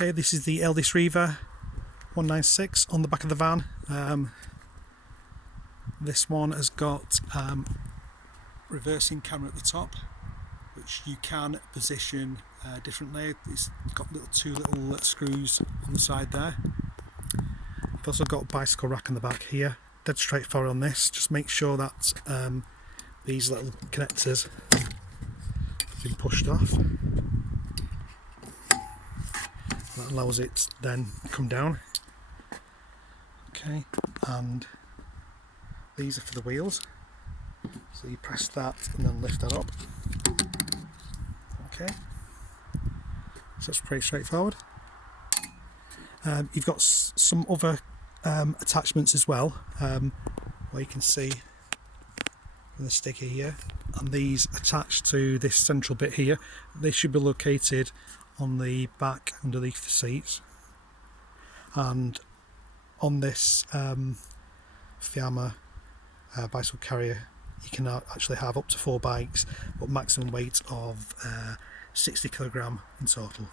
Okay, this is the Eldest Reaver 196 on the back of the van. This one has got reversing camera at the top, which you can position differently. It's got two little screws on the side there. You've also got a bicycle rack on the back here. Dead straightforward on this. Just make sure that these little connectors have been pushed off. That allows it to then come down. Okay, and these are for the wheels. So you press that and then lift that up. Okay, so that's pretty straightforward. You've got some other attachments as well, where you can see the sticker here, and these attached to this central bit here. They should be located on the back underneath the seats, and on this Fiamma bicycle carrier you can actually have up to 4 bikes, but maximum weight of 60 kg in total.